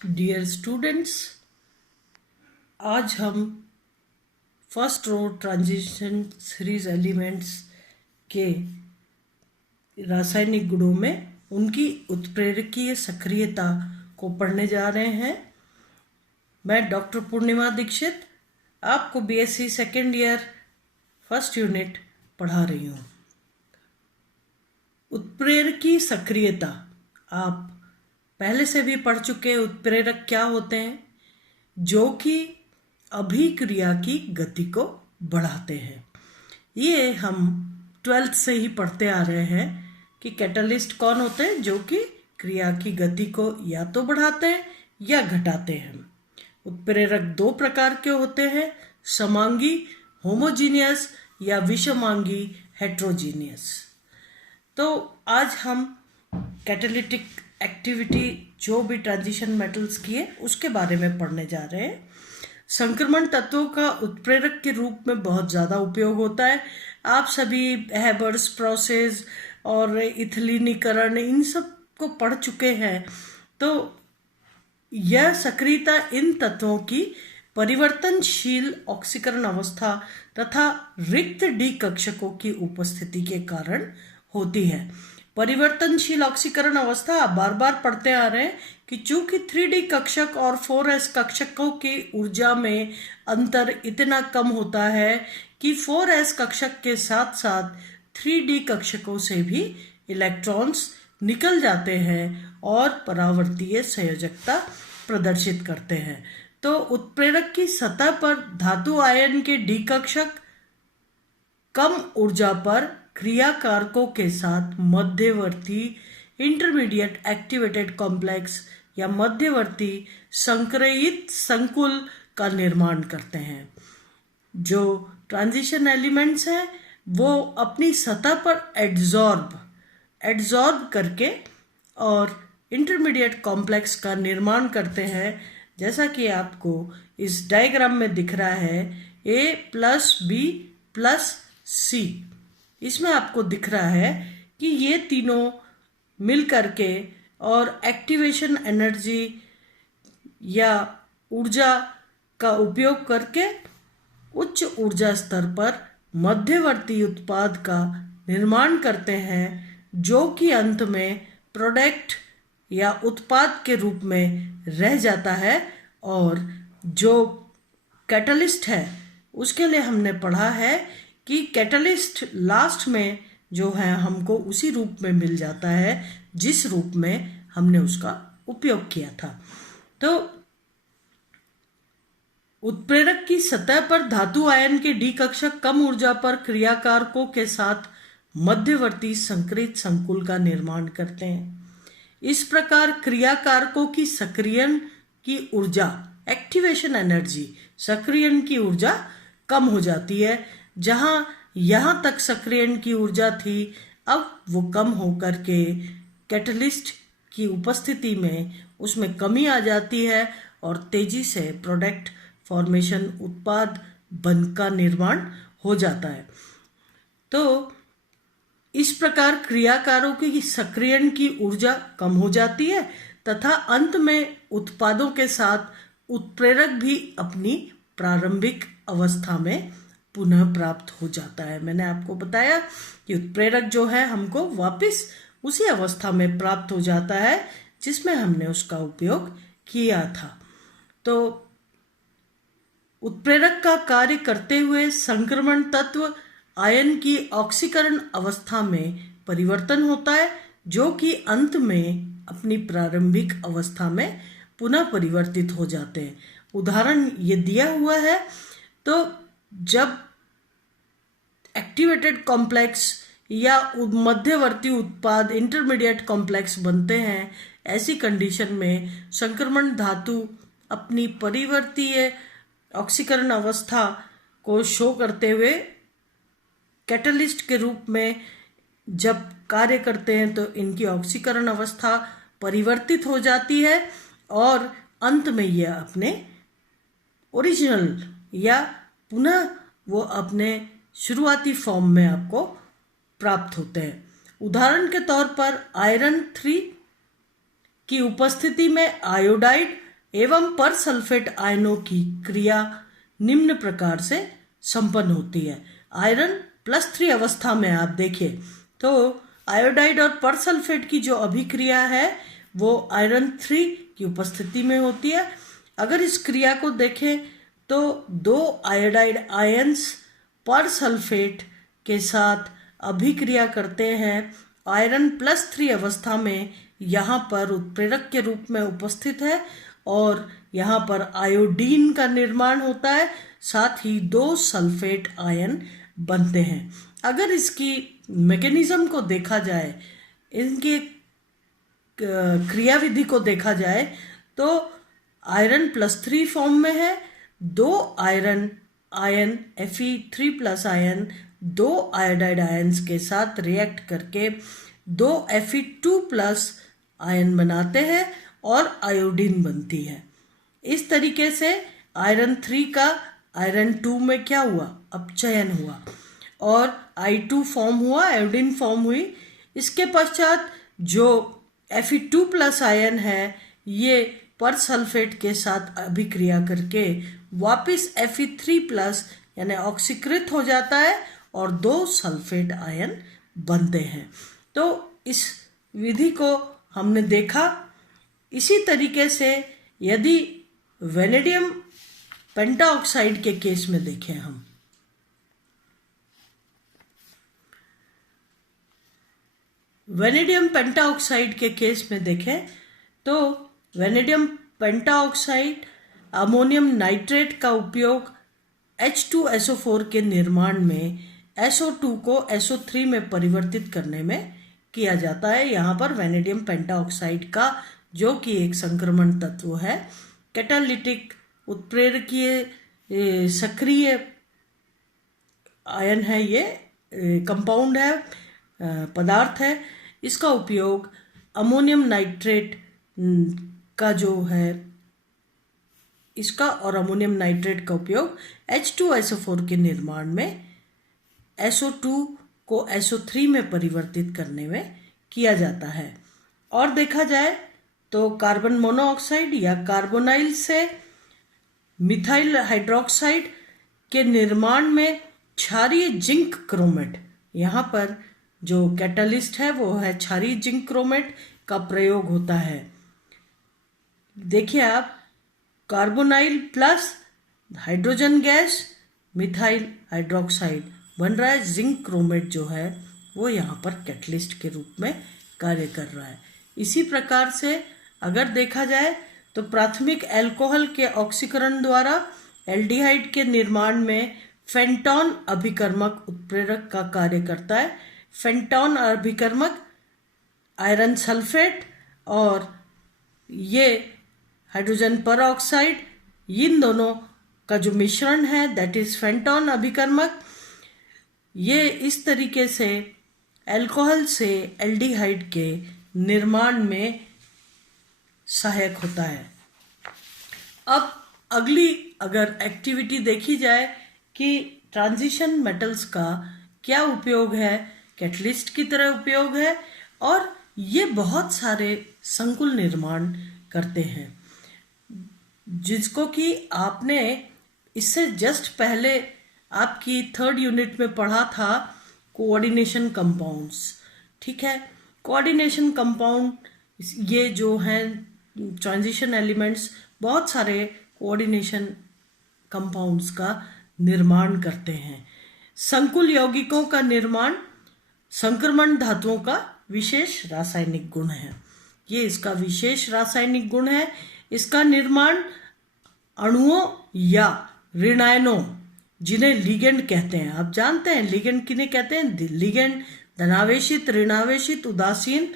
Dear students, आज हम first row transition series elements के रासायनिक गुणों में उनकी उत्प्रेरकीय सक्रियता को पढ़ने जा रहे हैं। मैं डॉक्टर पूर्णिमा दीक्षित आपको BSc second year first unit पढ़ा रही हूँ। उत्प्रेरकीय सक्रियता आप पहले से भी पढ़ चुके हैं। उत्प्रेरक क्या होते हैं? जो कि अभिक्रिया की गति को बढ़ाते हैं। ये हम 12th से ही पढ़ते आ रहे हैं कि कैटलिस्ट कौन होते हैं, जो कि क्रिया की गति को या तो बढ़ाते हैं या घटाते हैं। उत्प्रेरक दो प्रकार के होते हैं, समांगी होमोजीनियस या विषमांगी हेट्रोजीनियस। तो आज हम कैटालिटिक एक्टिविटी जो भी ट्रांजिशन मेटल्स की है उसके बारे में पढ़ने जा रहे हैं। संक्रमण तत्वों का उत्प्रेरक के रूप में बहुत ज़्यादा उपयोग होता है। आप सभी हैबर्स प्रोसेस और इथिलीनीकरण इन सब को पढ़ चुके हैं। तो यह सक्रियता इन तत्वों की परिवर्तनशील ऑक्सीकरण अवस्था तथा रिक्त डी कक्षकों की उपस्थिति के कारण होती है। परिवर्तनशील ऑक्सीकरण अवस्था आप बार बार पढ़ते आ रहे हैं कि चूंकि 3D कक्षक और 4s कक्षकों की ऊर्जा में अंतर इतना कम होता है कि 4s कक्षक के साथ साथ 3D कक्षकों से भी इलेक्ट्रॉन्स निकल जाते हैं और परावर्तीय संयोजकता प्रदर्शित करते हैं। तो उत्प्रेरक की सतह पर धातु आयन के डी कक्षक कम ऊर्जा पर क्रिया कारकों के साथ मध्यवर्ती इंटरमीडिएट एक्टिवेटेड कॉम्प्लेक्स या मध्यवर्ती संक्रयित संकुल का निर्माण करते हैं। जो ट्रांजिशन एलिमेंट्स हैं वो अपनी सतह पर एड्जॉर्ब करके और इंटरमीडिएट कॉम्प्लेक्स का निर्माण करते हैं। जैसा कि आपको इस डायग्राम में दिख रहा है, A+B+C। इसमें आपको दिख रहा है कि ये तीनों मिल करके और एक्टिवेशन एनर्जी या ऊर्जा का उपयोग करके उच्च ऊर्जा स्तर पर मध्यवर्ती उत्पाद का निर्माण करते हैं, जो कि अंत में प्रोडक्ट या उत्पाद के रूप में रह जाता है। और जो कैटलिस्ट है उसके लिए हमने पढ़ा है कि कैटलिस्ट लास्ट में जो है हमको उसी रूप में मिल जाता है जिस रूप में हमने उसका उपयोग किया था। तो उत्प्रेरक की सतह पर धातु आयन के डी कक्षक कम ऊर्जा पर क्रियाकारकों के साथ मध्यवर्ती संकृत संकुल का निर्माण करते हैं। इस प्रकार क्रियाकारकों की सक्रियण की ऊर्जा, एक्टिवेशन एनर्जी, सक्रियण की ऊर्जा कम हो जाती है। जहां यहां तक सक्रियण की ऊर्जा थी, अब वो कम होकर के कैटलिस्ट की उपस्थिति में उसमें कमी आ जाती है और तेजी से प्रोडक्ट फॉर्मेशन, उत्पाद बन का निर्माण हो जाता है। तो इस प्रकार क्रियाकारों की सक्रियण की ऊर्जा कम हो जाती है तथा अंत में उत्पादों के साथ उत्प्रेरक भी अपनी प्रारंभिक अवस्था में पुनः प्राप्त हो जाता है। मैंने आपको बताया कि उत्प्रेरक जो है हमको वापस उसी अवस्था में प्राप्त हो जाता है जिसमें हमने उसका उपयोग किया था। तो उत्प्रेरक का कार्य करते हुए संक्रमण तत्व आयन की ऑक्सीकरण अवस्था में परिवर्तन होता है, जो कि अंत में अपनी प्रारंभिक अवस्था में पुनः परिवर्तित हो जाते हैं। उदाहरण ये दिया हुआ है। तो जब एक्टिवेटेड कॉम्प्लेक्स या मध्यवर्ती उत्पाद इंटरमीडिएट कॉम्प्लेक्स बनते हैं, ऐसी कंडीशन में संक्रमण धातु अपनी परिवर्तीय ऑक्सीकरण अवस्था को शो करते हुए कैटलिस्ट के रूप में जब कार्य करते हैं तो इनकी ऑक्सीकरण अवस्था परिवर्तित हो जाती है और अंत में यह अपने ओरिजिनल या पुनः वो अपने शुरुआती फॉर्म में आपको प्राप्त होते हैं। उदाहरण के तौर पर आयरन 3 की उपस्थिति में आयोडाइड एवं पर सल्फेट आयनों की क्रिया निम्न प्रकार से संपन्न होती है। आयरन +3 अवस्था में आप देखें तो आयोडाइड और पर सल्फेट की जो अभिक्रिया है वो आयरन 3 की उपस्थिति में होती है। अगर इस क्रिया को देखें तो 2 आयोडाइड आयंस पर सल्फेट के साथ अभिक्रिया करते हैं। आयरन +3 अवस्था में यहाँ पर उत्प्रेरक के रूप में उपस्थित है और यहाँ पर आयोडीन का निर्माण होता है, साथ ही 2 सल्फेट आयन बनते हैं। अगर इसकी मैकेनिज्म को देखा जाए, इनके क्रियाविधि को देखा जाए तो आयरन +3 फॉर्म में है, 2 iron ion Fe3+ ion 2 iodide ions के साथ रिएक्ट करके 2 Fe2+ आयन बनाते हैं और आयोडीन बनती है। इस तरीके से आयरन 3 का आयरन 2 में क्या हुआ, अपचयन हुआ और I2 फॉर्म हुआ, आयोडीन फॉर्म हुई। इसके पश्चात जो Fe2+ आयन है ये पर सल्फेट के साथ अभिक्रिया करके वापस Fe3+ यानी ऑक्सीकृत हो जाता है और 2 सल्फेट आयन बनते हैं। तो इस विधि को हमने देखा। इसी तरीके से यदि वेनेडियम पेंटाऑक्साइड के केस में देखें, हम वेनेडियम पेंटाऑक्साइड के केस में देखें तो वेनेडियम पेंटाऑक्साइड अमोनियम नाइट्रेट का उपयोग H2SO4 के निर्माण में SO2 को SO3 में परिवर्तित करने में किया जाता है। यहाँ पर वेनेडियम पेंटाऑक्साइड का जो कि एक संक्रमण तत्व है, कैटालिटिक उत्प्रेरकीय सक्रिय आयन है, ये कंपाउंड है, पदार्थ है। इसका उपयोग अमोनियम नाइट्रेट का जो है इसका और अमोनियम नाइट्रेट का उपयोग H2SO4 के निर्माण में SO2 को SO3 में परिवर्तित करने में किया जाता है। और देखा जाए तो कार्बन मोनोऑक्साइड या कार्बोनाइल से मिथाइल हाइड्रोक्साइड के निर्माण में क्षारीय जिंक क्रोमेट, यहाँ पर जो कैटालिस्ट है वो है क्षारीय जिंक क्रोमेट का प्रयोग होता है। देखिए आप, carbonyl plus hydrogen gas methyl hydroxide बन रहा है, जिंक क्रोमेट जो है वो यहाँ पर कैटलिस्ट के रूप में कार्य कर रहा है। इसी प्रकार से अगर देखा जाए तो प्राथमिक अल्कोहल के ऑक्सीकरण द्वारा एल्डिहाइड के निर्माण में फेंटॉन अभिकर्मक उत्प्रेरक का कार्य करता है। फेंटॉन अभिकर्मक आयरन सल्फेट और ये हाइड्रोजन पर ऑक्साइड, इन दोनों का जो मिश्रण है दैट इज फेंटॉन अभिकर्मक, ये इस तरीके से अल्कोहल से एल्डिहाइड के निर्माण में सहायक होता है। अब अगली अगर एक्टिविटी देखी जाए कि ट्रांजिशन मेटल्स का क्या उपयोग है, कैटलिस्ट की तरह उपयोग है और ये बहुत सारे संकुल निर्माण करते हैं, जिसको कि आपने इससे जस्ट पहले आपकी 3rd यूनिट में पढ़ा था, कोऑर्डिनेशन कंपाउंड्स। ठीक है, कोऑर्डिनेशन कंपाउंड ये जो हैं ट्रांजिशन एलिमेंट्स बहुत सारे कोऑर्डिनेशन कंपाउंड्स का निर्माण करते हैं। संकुल यौगिकों का निर्माण संक्रमण धातुओं का विशेष रासायनिक गुण है। ये इसका विशेष रासायनिक गुण है। इसका निर्माण अणुओं या ऋणायनों, जिन्हें लिगेंड कहते हैं, आप जानते हैं लिगेंड किन्हें कहते हैं। लिगेंड धनावेशित, ऋणावेशित, उदासीन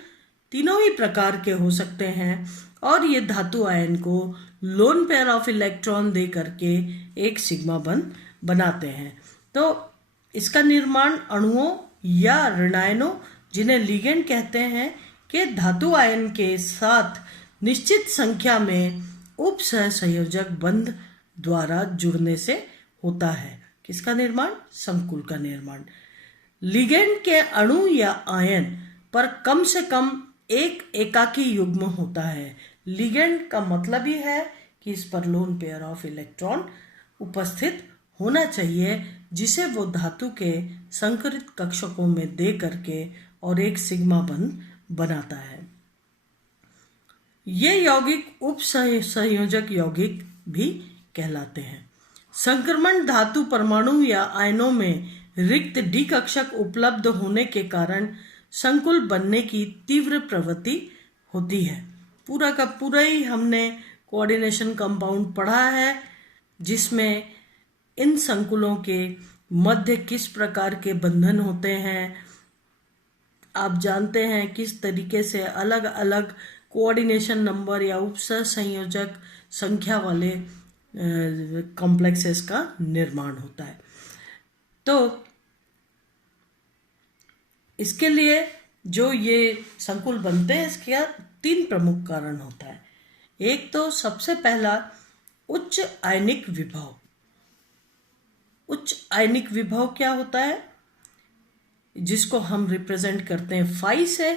तीनों ही प्रकार के हो सकते हैं और ये धातु आयन को लोन पेयर ऑफ इलेक्ट्रॉन दे करके एक सिग्मा बंध बनाते हैं। तो इसका निर्माण अणुओं या ऋणायनों, जिन्हें लिगेंड कहते हैं, के धातु आयन के साथ निश्चित संख्या में उप सहसंयोजक बंध द्वारा जुड़ने से होता है। किसका निर्माण? संकुल का निर्माण। लिगेंड के अणु या आयन पर कम से कम एक एकाकी युग्म होता है। लिगेंड का मतलब ही है कि इस पर लोन पेयर ऑफ इलेक्ट्रॉन उपस्थित होना चाहिए, जिसे वो धातु के संकरित कक्षकों में दे करके और एक सिग्मा बंध बनाता है। ये यौगिक उप संयोजक यौगिक भी कहलाते हैं। संक्रमण धातु परमाणु या आयनों में रिक्त डी कक्षक उपलब्ध होने के कारण संकुल बनने की तीव्र प्रवृत्ति होती है। पूरा का पूरा ही हमने कोऑर्डिनेशन कंपाउंड पढ़ा है, जिसमें इन संकुलों के मध्य किस प्रकार के बंधन होते हैं। आप जानते हैं किस तरीके से अलग अलग कोऑर्डिनेशन नंबर या उपसंयोजक संख्या वाले कॉम्प्लेक्सेस का निर्माण होता है। तो इसके लिए जो ये संकुल बनते हैं, इसके 3 प्रमुख कारण होता है। एक तो सबसे पहला उच्च आयनिक विभव। उच्च आयनिक विभव क्या होता है, जिसको हम रिप्रेजेंट करते हैं फाई से,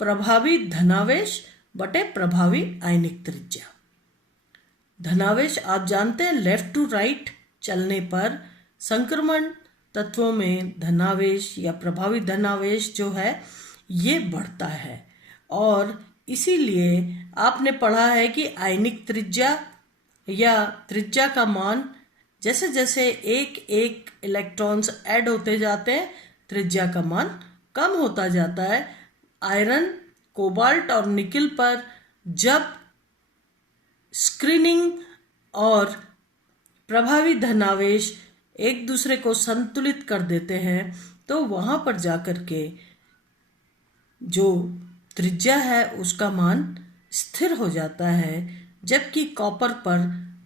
प्रभावी धनावेश बटे प्रभावी आयनिक त्रिज्या। धनावेश आप जानते हैं, लेफ्ट टू राइट चलने पर संक्रमण तत्वों में धनावेश या प्रभावी धनावेश जो है ये बढ़ता है, और इसीलिए आपने पढ़ा है कि आयनिक त्रिज्या या त्रिज्या का मान जैसे जैसे एक एक इलेक्ट्रॉन्स ऐड होते जाते हैं, त्रिज्या का मान कम होता जाता है। आयरन, कोबाल्ट और निकिल पर जब स्क्रीनिंग और प्रभावी धनावेश एक दूसरे को संतुलित कर देते हैं, तो वहां पर जाकर के जो त्रिज्या है उसका मान स्थिर हो जाता है। जबकि कॉपर पर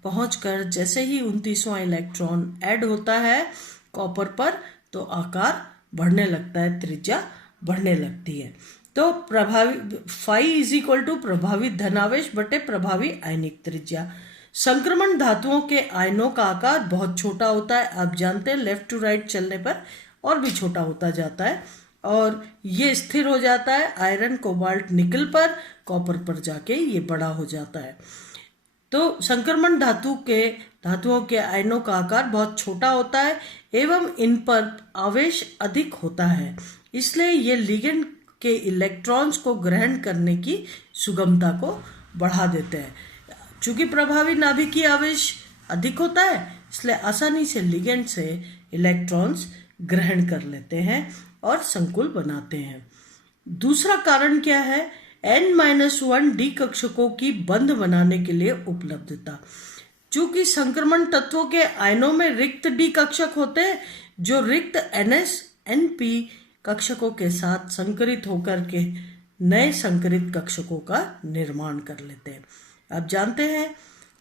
पहुंचकर जैसे ही 29वां इलेक्ट्रॉन ऐड होता है कॉपर पर, तो आकार बढ़ने लगता है, त्रिज्या बढ़ने लगती है। तो प्रभावी फाई इज इक्वल टू प्रभावी धनावेश बटे प्रभावी आयनिक त्रिज्या। संक्रमण धातुओं के आयनों का आकार बहुत छोटा होता है, आप जानते हैं, लेफ्ट टू राइट चलने पर और भी छोटा होता जाता है, और ये स्थिर हो जाता है आयरन, कोबाल्ट, निकल पर, कॉपर पर जाके ये बड़ा हो जाता है। तो संक्रमण धातुओं के आयनों का आकार बहुत छोटा होता है एवं इन पर आवेश अधिक होता है, इसलिए ये लिगेंड के इलेक्ट्रॉन्स को ग्रहण करने की सुगमता को बढ़ा देते हैं। चूंकि प्रभावी नाभिकीय आवेश अधिक होता है, इसलिए आसानी से लिगेंड से इलेक्ट्रॉन्स ग्रहण कर लेते हैं और संकुल बनाते हैं। दूसरा कारण क्या है, N-1 डी कक्षकों की बंध बनाने के लिए उपलब्धता। चूंकि संक्रमण तत्वों के आयनों में रिक्त डी कक्षक होते हैं, जो रिक्त NS, NP कक्षकों के साथ संकरित होकर के नए संकरित कक्षकों का निर्माण कर लेते हैं। आप जानते हैं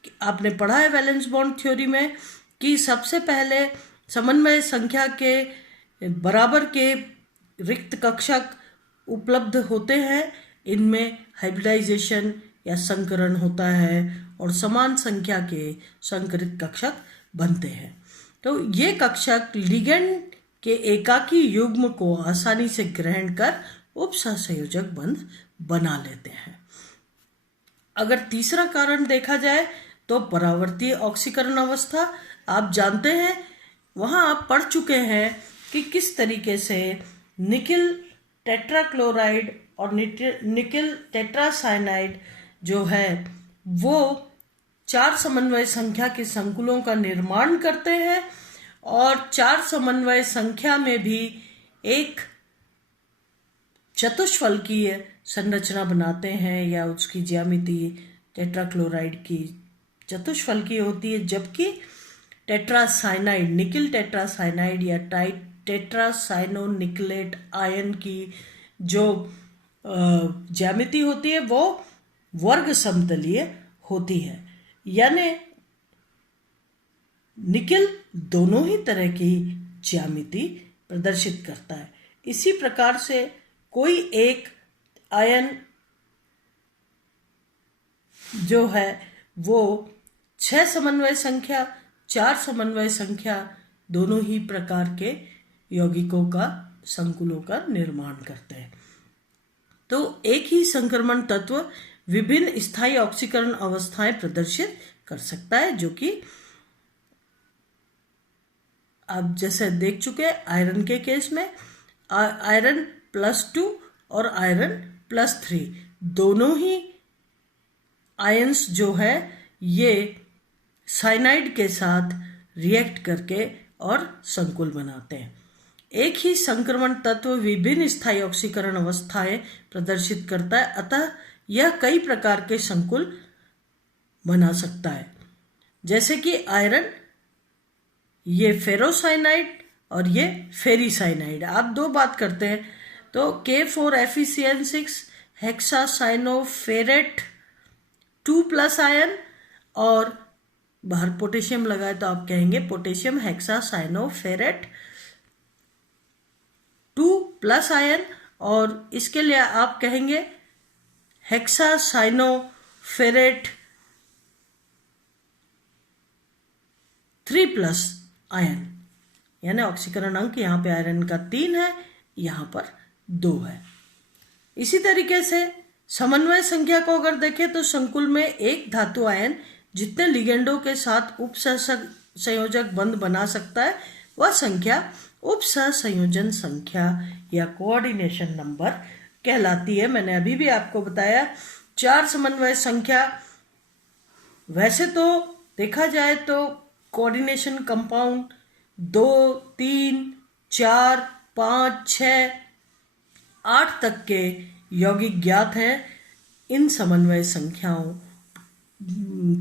कि आपने पढ़ा है वैलेंस बॉन्ड थ्योरी में कि सबसे पहले समन्वय संख्या के बराबर के रिक्त कक्षक उपलब्ध होते हैं, इनमें हाइब्रिडाइजेशन या संकरण होता है और समान संख्या के संकरित कक्षक बनते हैं। तो ये कक्षक लिगेंड के एकाकी युग्म को आसानी से ग्रहण कर उपसंयोजक बंध बना लेते हैं। अगर तीसरा कारण देखा जाए तो परावर्तीय ऑक्सीकरण अवस्था। आप जानते हैं, वहां आप पढ़ चुके हैं कि किस तरीके से निकिल टेट्राक्लोराइड और निकिल टेट्रासाइनाइड जो है वो 4 समन्वय संख्या के संकुलों का निर्माण करते हैं, और 4 समन्वय संख्या में भी एक चतुष्फलकीय संरचना बनाते हैं, या उसकी ज्यामिति टेट्राक्लोराइड की चतुष्फलकीय होती है, जबकि टेट्रासाइनाइड, निकिल टेट्रासाइनाइड या टेट्रासाइनोनिकलेट आयन की जो ज्यामिति होती है वो वर्ग समतलीय होती है। यानी निकिल दोनों ही तरह की ज्यामिति प्रदर्शित करता है। इसी प्रकार से कोई एक आयन जो है वो 6 समन्वय संख्या, 4 समन्वय संख्या दोनों ही प्रकार के यौगिकों का संकुलों का निर्माण करते हैं। तो एक ही संक्रमण तत्व विभिन्न स्थायी ऑक्सीकरण अवस्थाएं प्रदर्शित कर सकता है, जो कि आप जैसे देख चुके हैं आयरन के केस में आयरन +2 और आयरन +3 दोनों ही आयंस जो है ये साइनाइड के साथ रिएक्ट करके और संकुल बनाते हैं। एक ही संक्रमण तत्व विभिन्न स्थायी ऑक्सीकरण अवस्थाएं प्रदर्शित करता है, अतः यह कई प्रकार के संकुल बना सकता है। जैसे कि आयरन, ये फेरोसाइनाइड और ये फेरीसाइनाइड। आप दो बात करते हैं तो K4FeCN6 हेक्सासाइनोफेरेट 2+ आयन, और बाहर पोटेशियम लगाए तो आप कहेंगे पोटेशियम हेक्सासाइनोफेरेट 2+ आयन, और इसके लिए आप कहेंगे हेक्सासाइनोफेरेट 3+ आयन। यानी ऑक्सीकरण अंक यहाँ पे आयरन का 3 है, यहाँ पर 2 है। इसी तरीके से समन्वय संख्या को अगर देखें तो संकुल में एक धातु आयन जितने लिगेंडों के साथ उपसहसंयोजक बंध बना सकता है वह संख्या उपसहसंयोजन संख्या या कोऑर्डिनेशन नंबर कहलाती है। मैंने अभी भी आपको बताया 4 समन्वय संख्या। वैसे तो देखा जाए तो कोऑर्डिनेशन कंपाउंड 2, 3, 4, 5, 6, 8 तक के यौगिक ज्ञात हैं। इन समन्वय संख्याओं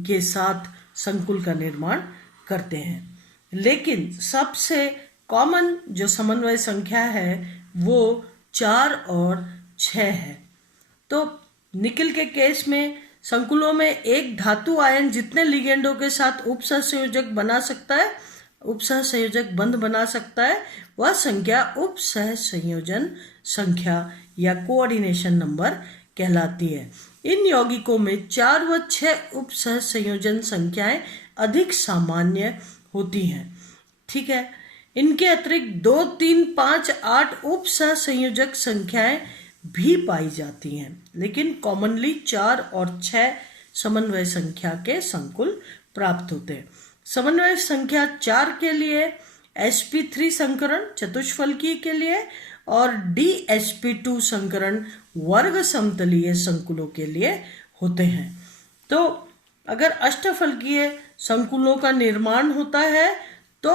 के साथ संकुल का निर्माण करते हैं, लेकिन सबसे कॉमन जो समन्वय संख्या है वो 4 और 6 है। तो निकिल के केस में संकुलों में एक धातु आयन जितने लिगेंडों के साथ उपसहसंयोजक बना सकता है, उपसहसंयोजक बंध बना सकता है, वह संख्या उपसहसंयोजन संख्या या कोऑर्डिनेशन नंबर कहलाती है। इन यौगिकों में 4 व 6 उपसहसंयोजन संख्याएं अधिक सामान्य होती हैं। ठीक है, इनके अतिरिक्त 2, 3, 5, 8 उपसहसंयोजक संख्याएं भी पाई जाती हैं, लेकिन कॉमनली 4 और 6 समन्वय संख्या के संकुल प्राप्त होते हैं। समन्वय संख्या 4 के लिए sp3 संकरण चतुष्फलकीय के लिए और dsp2 संकरण वर्ग समतलीय संकुलों के लिए होते हैं। तो अगर अष्टफलकीय संकुलों का निर्माण होता है तो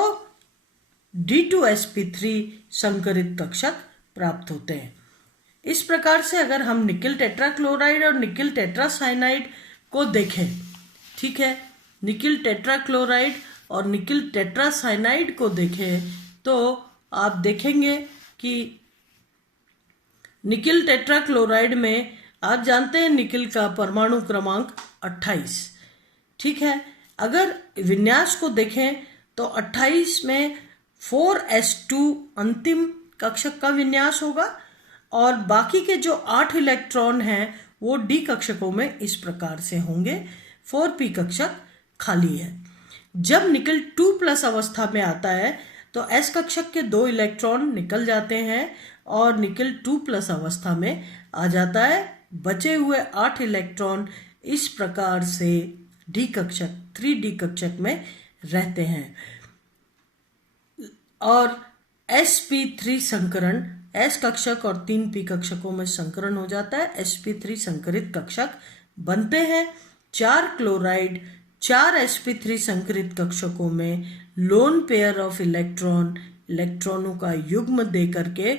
D2sp3 संकरित कक्षक प्राप्त होते हैं। इस प्रकार से अगर हम निकिल टेट्राक्लोराइड और निकिल टेट्रासाइनाइड को देखें, ठीक है, निकिल टेट्राक्लोराइड और निकिल टेट्रासाइनाइड को देखें तो आप देखेंगे कि निकिल टेट्राक्लोराइड में आप जानते हैं निकिल का परमाणु क्रमांक 28। ठीक है, अगर विन्यास को देखें तो 28 में 4s2 अंतिम कक्षक का विन्यास होगा और बाकी के जो 8 इलेक्ट्रॉन हैं वो डी कक्षकों में इस प्रकार से होंगे। 4p कक्षक खाली है। जब निकिल 2+ अवस्था में आता है तो s कक्षक के 2 इलेक्ट्रॉन निकल जाते हैं और निकिल 2+ अवस्था में आ जाता है। बचे हुए 8 इलेक्ट्रॉन इस प्रकार से डी कक्षक 3d कक्षक में रहते हैं और sp3 संकरण s कक्षक और 3p कक्षकों में संकरण हो जाता है। sp3 संकरित कक्षक बनते हैं। 4 क्लोराइड 4 sp3 संकरित कक्षकों में लोन पेयर ऑफ इलेक्ट्रॉनों का युग्म दे करके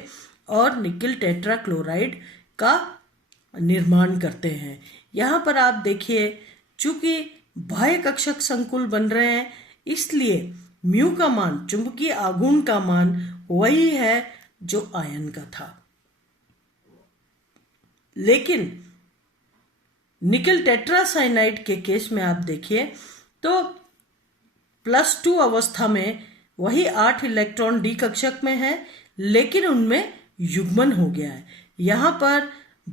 और निकिल टेट्राक्लोराइड का निर्माण करते हैं। यहाँ पर आप देखिए, चूंकि बाह्य कक्षक संकुल बन रहे हैं इसलिए म्यू का मान, चुंबकीय आघूर्ण का मान वही है जो आयन का था। लेकिन निकिल टेट्रासाइनाइड के केस में आप देखिए तो +2 अवस्था में वही 8 इलेक्ट्रॉन डी कक्षक में है, लेकिन उनमें युग्मन हो गया है। यहाँ पर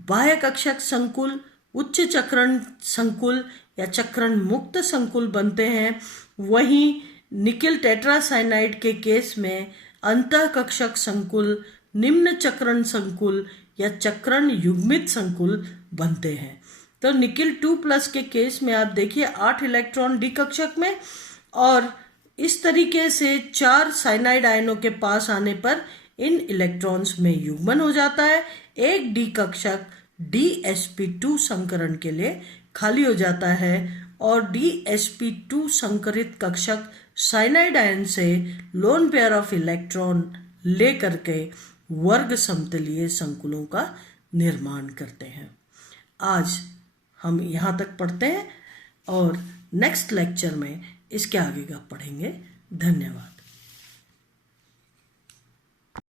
बाह्य कक्षक संकुल, उच्च चक्रण संकुल या चक्रण मुक्त संकुल बनते हैं। वहीं निकिल टेट्रासाइनाइड के केस में अंतः कक्षक संकुल, निम्न चक्रण संकुल या चक्रण युग्मित संकुल बनते हैं। तो निकिल 2+ के केस में आप देखिए 8 इलेक्ट्रॉन डी कक्षक में, और इस तरीके से 4 साइनाइड आयनों के पास आने पर इन इलेक्ट्रॉन्स में युग्मन हो जाता है। एक डी कक्षक DsP2 संकरण के लिए खाली हो जाता है और DsP2 संकरित कक्षक साइनाइड आयन से लोन पेयर ऑफ इलेक्ट्रॉन लेकर के वर्ग समतलीय संकुलों का निर्माण करते हैं। आज हम यहाँ तक पढ़ते हैं और नेक्स्ट लेक्चर में इसके आगे का पढ़ेंगे। धन्यवाद।